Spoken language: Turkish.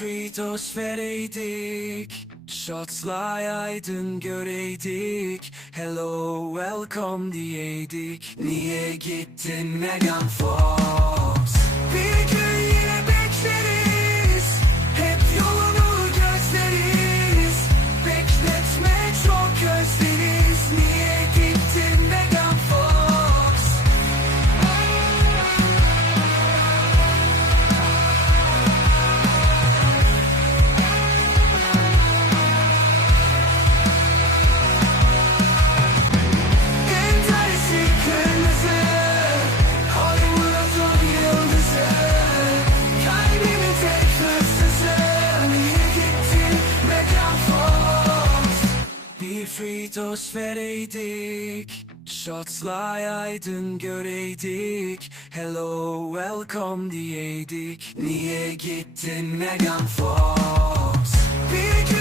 Fritos vereydik Shotlayaydın göreydik. Hello welcome diyeydik. Niye gittin Megan Fox Bir Fritos vereydik Shotlayaydın göreydik. Hello welcome diyeydik. Niye gittin Megan Fox? Bir